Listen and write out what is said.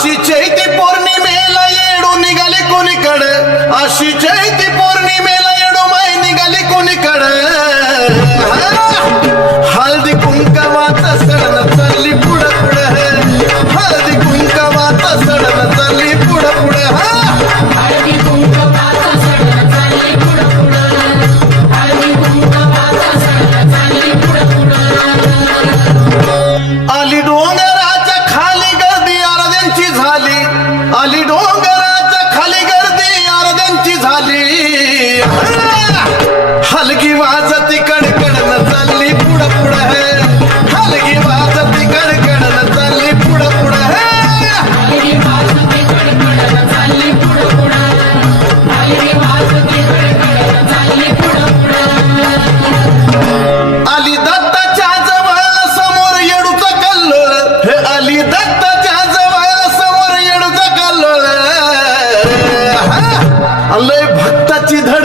अशी चैती पौर्णिमेला येडू निघाले कोणीकडे अशी चैती पौर्णिमेला येडू माई निघाली कोणीकडे हळदी कुंकवाचा सण चालली पुढं पुढं हळदी कुंकवाचा सण चालली पुढं पुढं हळदी कुंकवाचा सण चालली पुढं पुढं हळदी कुंकवाचा सण चालली पुढं पुढं आली डोंगराच्या खाली गर्दी अर्ध्यांची झाली आली डोंगराच्या खाली गर्दी अर्ध्यांची झाली हलगी वाजती कडकडन चालली पुढं पुढं हलगी वाजती कडकडन चालली पुढं पुढं हळदी वाजती कडकडन चालली पुढं पुढं हळदी वाजती कडकडन चालली पुढं पुढं आली दत्ताच्या जवळ समोर येडूचा कल्लोळ हे आली दत्ताच्या जवळ समोर येडूचा कल्लोळ लय भक्ताची धड